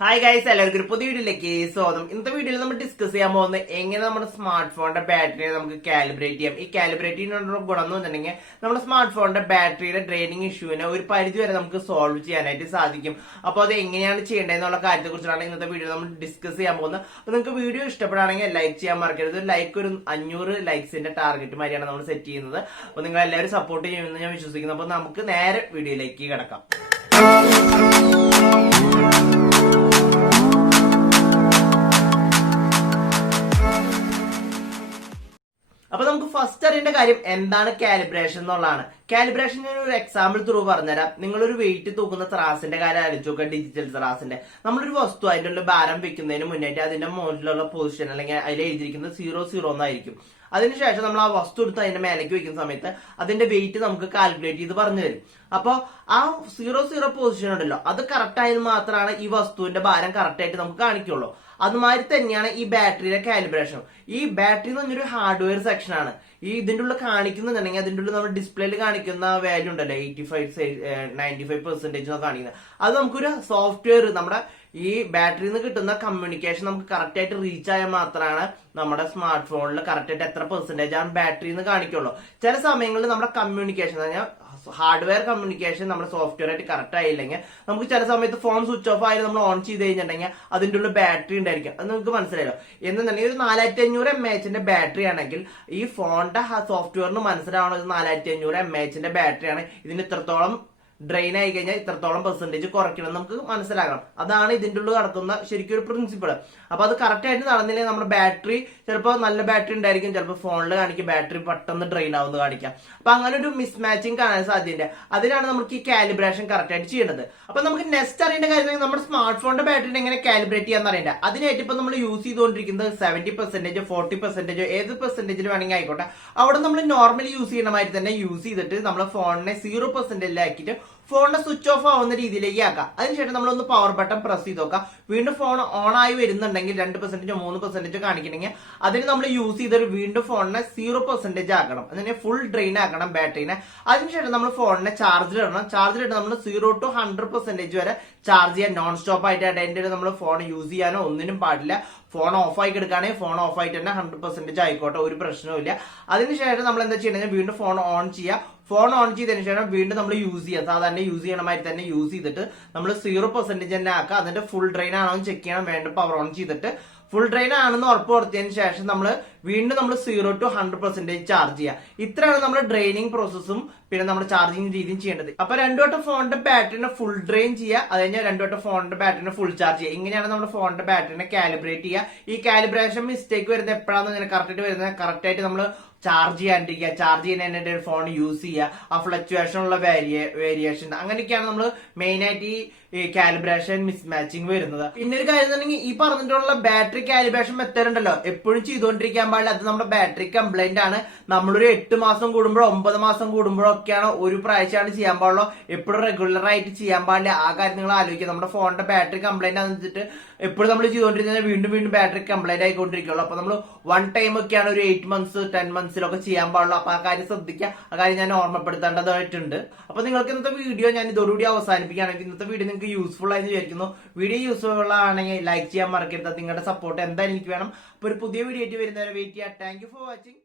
Hi guys, എല്ലാവർക്കും ഒരു പുതിയ വീഡിയോയിലേക്ക് സ്വാഗതം. ഇന്നത്തെ വീഡിയോയിൽ നമ്മൾ ഡിസ്കസ് ചെയ്യാൻ പോകുന്നത് എങ്ങനെ നമ്മുടെ സ്മാർട്ട് ഫോണിന്റെ ബാറ്ററിയെ നമുക്ക് കാലിബ്രേറ്റ് ചെയ്യാം. ഈ കാലിബ്രേറ്റ് ചെയ്യുന്ന ഗുണം എന്ന് വെച്ചിട്ടുണ്ടെങ്കിൽ നമ്മുടെ സ്മാർട്ട് ഫോണിന്റെ ബാറ്ററിയുടെ ഡ്രെയിനിങ് ഇഷ്യൂവിനെ ഒരു പരിധി വരെ നമുക്ക് സോൾവ് ചെയ്യാനായിട്ട് സാധിക്കും. അപ്പോൾ അത് എങ്ങനെയാണ് ചെയ്യേണ്ടതെന്നുള്ള കാര്യത്തെ കുറിച്ചാണ് ഇന്നത്തെ വീഡിയോ നമ്മൾ ഡിസ്കസ് ചെയ്യാൻ പോകുന്നത്. അപ്പോൾ നിങ്ങൾക്ക് വീഡിയോ ഇഷ്ടപ്പെടുകയാണെങ്കിൽ ലൈക്ക് ചെയ്യാൻ മറക്കരുത്. ലൈക്ക് ഒരു 500 ലൈക്സിന്റെ ടാർഗറ്റ് മാതിരിയാണ് നമ്മൾ സെറ്റ് ചെയ്യുന്നത്. അപ്പോൾ നിങ്ങൾ എല്ലാവരും സപ്പോർട്ട് ചെയ്യുമെന്ന് ഞാൻ വിശ്വസിക്കുന്നു. അപ്പോൾ നമുക്ക് നേരെ വീഡിയോയിലേക്ക് കിടക്കാം. അപ്പൊ നമുക്ക് ഫസ്റ്റ് അറിയേണ്ട കാര്യം എന്താണ് കാലിബ്രേഷൻ എന്നുള്ളതാണ്. കാലിബ്രേഷൻ ഞാൻ ഒരു എക്സാമ്പിൾ ത്രൂ പറഞ്ഞുതരാം. നിങ്ങളൊരു വെയിറ്റ് തൂക്കുന്ന ത്രാസിന്റെ കാര്യം ആലോചിച്ച് നോക്കുക. ഡിജിറ്റൽ ത്രാസിന്റെ നമ്മളൊരു വസ്തു അതിന്റെ ഭാരം വെക്കുന്നതിന് മുന്നേറ്റ് അതിന്റെ മുകളിലുള്ള പൊസിഷൻ അല്ലെങ്കിൽ അതിൽ എഴുതിയിരിക്കുന്നത് 0 എന്നായിരിക്കും. അതിനുശേഷം നമ്മൾ ആ വസ്തു എടുത്ത് അതിന്റെ മേലേക്ക് വെക്കുന്ന സമയത്ത് അതിന്റെ വെയിറ്റ് നമുക്ക് കാൽക്കുലേറ്റ് ചെയ്ത് പറഞ്ഞു തരും. അപ്പൊ ആ 0 പൊസിഷൻ ഉണ്ടല്ലോ, അത് കറക്റ്റ് ആയത് മാത്രമാണ് ഈ വസ്തുവിന്റെ ഭാരം കറക്റ്റ് ആയിട്ട് നമുക്ക് കാണിക്കുള്ളൂ. അതുമാതിരി തന്നെയാണ് ഈ ബാറ്ററിയുടെ കാലിബ്രേഷൻ. ഈ ബാറ്ററി എന്ന് പറഞ്ഞൊരു ഹാർഡ്വെയർ സെക്ഷൻ ആണ്. ഈ ഇതിന്റെ ഉള്ളിൽ കാണിക്കുന്നുണ്ടെങ്കിൽ അതിന്റെ ഉള്ളിൽ നമ്മൾ ഡിസ്പ്ലേയിൽ കാണിക്കുന്ന വാല്യൂ ഉണ്ടല്ലോ, 85-95% കാണിക്കുന്നത്, അത് നമുക്കൊരു സോഫ്റ്റ്വെയർ നമ്മുടെ ഈ ബാറ്ററിയിൽ നിന്ന് കിട്ടുന്ന കമ്മ്യൂണിക്കേഷൻ നമുക്ക് കറക്റ്റ് ആയിട്ട് റീച്ച് ആയാൽ മാത്രമാണ് നമ്മുടെ സ്മാർട്ട് ഫോണിൽ കറക്റ്റ് ആയിട്ട് എത്ര പെർസെന്റേജ് ആണ് ബാറ്ററി എന്ന് കാണിക്കുള്ളൂ. ചില സമയങ്ങളിൽ നമ്മുടെ കമ്മ്യൂണിക്കേഷൻ ഹാർഡ്വെയർ കമ്മ്യൂണിക്കേഷൻ നമ്മുടെ സോഫ്റ്റ്വെയർ ആയിട്ട് കറക്റ്റ് ആയില്ലെങ്കിൽ നമുക്ക് ചില സമയത്ത് ഫോൺ സ്വിച്ച് ഓഫ് ആയി നമ്മൾ ഓൺ ചെയ്ത് കഴിഞ്ഞിട്ടുണ്ടെങ്കിൽ അതിന്റെ ഉള്ളിൽ ബാറ്ററി ഉണ്ടായിരിക്കും. അത് നമുക്ക് മനസ്സിലായല്ലോ. എന്നുണ്ടെങ്കിൽ ഒരു 4500 mAh ബാറ്ററി ആണെങ്കിൽ ഈ ഫോണിന്റെ സോഫ്റ്റ്വെയറിന് മനസ്സിലാവണം ഇത് 4500 mAh ബാറ്ററിയാണ്, ഇതിന് ഇത്രത്തോളം ഡ്രെയിൻ ആയി കഴിഞ്ഞാൽ ഇത്രത്തോളം പെർസെന്റേജ് കുറയ്ക്കണം നമുക്ക് മനസ്സിലാക്കണം. അതാണ് ഇതിന്റെ ഉള്ളിൽ നടക്കുന്ന ശരിക്കും ഒരു പ്രിൻസിപ്പിൾ. അപ്പൊ അത് കറക്റ്റ് ആയിട്ട് നടന്നില്ലെങ്കിൽ നമ്മുടെ ബാറ്ററി ചിലപ്പോൾ നല്ല ബാറ്ററി ഉണ്ടായിരിക്കും, ചിലപ്പോൾ ഫോണിൽ കാണിക്കും ബാറ്ററി പെട്ടെന്ന് ഡ്രെയിൻ ആവുന്ന കാണിക്കാം. അപ്പൊ അങ്ങനെ ഒരു മിസ് മാച്ചിങ് കാണാൻ സാധ്യതയുണ്ട്. അതിനാണ് നമുക്ക് ഈ കാലിബ്രേഷൻ കറക്റ്റ് ആയിട്ട് ചെയ്യുന്നത്. അപ്പൊ നമുക്ക് നെക്സ്റ്റ് അറിയേണ്ട കാര്യം നമ്മുടെ സ്മാർട്ട് ഫോണിന്റെ ബാറ്ററി എങ്ങനെ കാലിബ്രേറ്റ് ചെയ്യാന്ന് അറിയേണ്ട. അതിനായിട്ട് ഇപ്പൊ നമ്മൾ യൂസ് ചെയ്തുകൊണ്ടിരിക്കുന്നത് 70%, 40%, ഏത് പെർസെന്റേജിൽ വേണമെങ്കിൽ ആയിക്കോട്ടെ, അവിടെ നമ്മൾ നോർമലി യൂസ് ചെയ്യണമാതിരി തന്നെ യൂസ് ചെയ്തിട്ട് നമ്മുടെ ഫോണിനെ 0% ആക്കിയിട്ട് ഫോണിനെ സ്വിച്ച് ഓഫ് ആവുന്ന രീതിയിലേക്ക് ആക്കാം. അതിനുശേഷം നമ്മളൊന്ന് പവർ ബട്ടൺ പ്രസ് ചെയ്ത് നോക്കാം. വീണ്ടും ഫോൺ ഓൺ ആയി വരുന്നുണ്ടെങ്കിൽ 2%, 3% കാണിക്കണമെങ്കിൽ അതിന് നമ്മൾ യൂസ് ചെയ്തൊരു വീണ്ടും ഫോണിനെ 0% ആക്കണം. അതിനെ ഫുൾ ഡ്രെയിൻ ആക്കണം ബാറ്ററിനെ. അതിനുശേഷം നമ്മൾ ഫോണിനെ ചാർജിലിടണം. ചാർജിലിട്ട് നമ്മൾ 0 to 100% വരെ ചാർജ് ചെയ്യാൻ നോൺ സ്റ്റോപ്പ് ആയിട്ട് അതിന്റെ നമ്മൾ ഫോൺ യൂസ് ചെയ്യാനോ ഒന്നിനും പാടില്ല. ഫോൺ ഓഫ് ആയി എടുക്കുകയാണെങ്കിൽ ഫോൺ ഓഫ് ആയിട്ട് തന്നെ 100% ആയിക്കോട്ടെ, ഒരു പ്രശ്നവും ഇല്ല. അതിനുശേഷം നമ്മൾ എന്താ ചെയ്യണമെങ്കിൽ വീണ്ടും ഫോൺ ഓൺ ചെയ്യുക. ഫോൺ ഓൺ ചെയ്തതിനു ശേഷം വീണ്ടും നമ്മൾ യൂസ് ചെയ്യുക. സാധാരണ യൂസ് ചെയ്യണമാതിരി തന്നെ യൂസ് ചെയ്തിട്ട് നമ്മൾ 0% തന്നെ ആക്കുക. അതിന്റെ ഫുൾ ഡ്രെയിൻ ആണോ എന്ന് ചെക്ക് ചെയ്യണം. വീണ്ടും പവർ ഓൺ ചെയ്തിട്ട് ഫുൾ ഡ്രെയിൻ ആണെന്ന് ഉറപ്പ് വരുത്തിയതിനു ശേഷം നമ്മൾ വീണ്ടും നമ്മൾ 0 to 100% ചാർജ് ചെയ്യുക. ഇത്രയാണ് നമ്മുടെ ഡ്രെയിനിങ് പ്രോസസ്സും പിന്നെ നമ്മുടെ ചാർജിങ് രീതിയും ചെയ്യേണ്ടത്. അപ്പൊ 2 വട്ടം ഫോണിന്റെ ബാറ്ററിനെ ഫുൾ ഡ്രെയിൻ ചെയ്യുക. അത് കഴിഞ്ഞാൽ 2 വട്ടം ഫോണിന്റെ ബാറ്ററിനെ ഫുൾ ചാർജ് ചെയ്യുക. ഇങ്ങനെയാണ് നമ്മുടെ ഫോണിന്റെ ബാറ്ററിനെ കാലിബ്രേറ്റ് ചെയ്യുക. ഈ കാലിബ്രേഷൻ മിസ്റ്റേക്ക് വരുന്നത് എപ്പോഴാണെന്ന് ഇങ്ങനെ കറക്റ്റ് ആയിട്ട് വരുന്നത്, കറക്റ്റ് ആയിട്ട് നമ്മൾ ചാർജ് ചെയ്യാണ്ടിരിക്കുക, ചാർജ് ചെയ്യുന്നതിന്റെ ഫോൺ യൂസ് ചെയ്യുക, ആ ഫ്ലക്ച്വേഷൻ ഉള്ള വേരിയേഷൻ, അങ്ങനെയൊക്കെയാണ് നമ്മൾ മെയിൻ ആയിട്ട് ഈ കാലിബ്രേഷൻ മിസ്മാച്ചിങ് വരുന്നത്. പിന്നെ ഒരു കാര്യം എന്നുണ്ടെങ്കിൽ ഈ പറഞ്ഞിട്ടുള്ള ബാറ്ററി കാലിബ്രേഷൻ മെത്തേഡ് ഉണ്ടല്ലോ, എപ്പോഴും ചെയ്തുകൊണ്ടിരിക്കാൻ പാടില്ല. അത് നമ്മുടെ ബാറ്ററി കംപ്ലൈന്റ് ആണ്. നമ്മളൊരു 8 മാസം കൂടുമ്പോഴോ 9 മാസം കൂടുമ്പോഴോ ഒക്കെയാണ് ഒരു പ്രാവശ്യമാണ് ചെയ്യാൻ പാടുള്ളൂ. എപ്പോഴും റെഗുലർ ആയിട്ട് ചെയ്യാൻ പാടില്ല. ആ കാര്യം നിങ്ങൾ ആലോചിക്കുക. നമ്മുടെ ഫോണിന്റെ ബാറ്ററി കംപ്ലൈന്റ് ആണെന്ന് വെച്ചിട്ട് എപ്പോഴും നമ്മൾ ചെയ്തുകൊണ്ടിരിക്കുന്നത് വീണ്ടും വീണ്ടും ബാറ്ററി കംപ്ലൈന്റ് ആയിക്കൊണ്ടിരിക്കുള്ളൂ. അപ്പൊ നമ്മൾ 1 ടൈം ഒക്കെയാണ് ഒരു 8 months 10 monthsലൊക്കെ ചെയ്യാൻ പാടുള്ളൂ. അപ്പൊ ആ കാര്യം ശ്രദ്ധിക്കുക. ആ കാര്യം ഞാൻ ഓർമ്മപ്പെടുത്തേണ്ടതായിട്ടുണ്ട്. അപ്പൊ നിങ്ങൾക്ക് ഇന്നത്തെ വീഡിയോ ഞാൻ ഇതോടുകൂടി അവസാനിപ്പിക്കുകയാണെങ്കിൽ ഇന്നത്തെ വീഡിയോ നിങ്ങൾക്ക് യൂസ്ഫുൾ ആയി വിചാരിക്കുന്നു. വീഡിയോ യൂസ്ഫുൾ ആണെങ്കിൽ ലൈക്ക് ചെയ്യാൻ മറക്കരുത്. നിങ്ങളുടെ സപ്പോർട്ട് എന്തായാലും എനിക്ക് വേണം. അപ്പൊ ഒരു പുതിയ വീഡിയോ ആയിട്ട് വരുന്നവരെ വെയിറ്റ് ചെയ്യാം. Thank you for watching.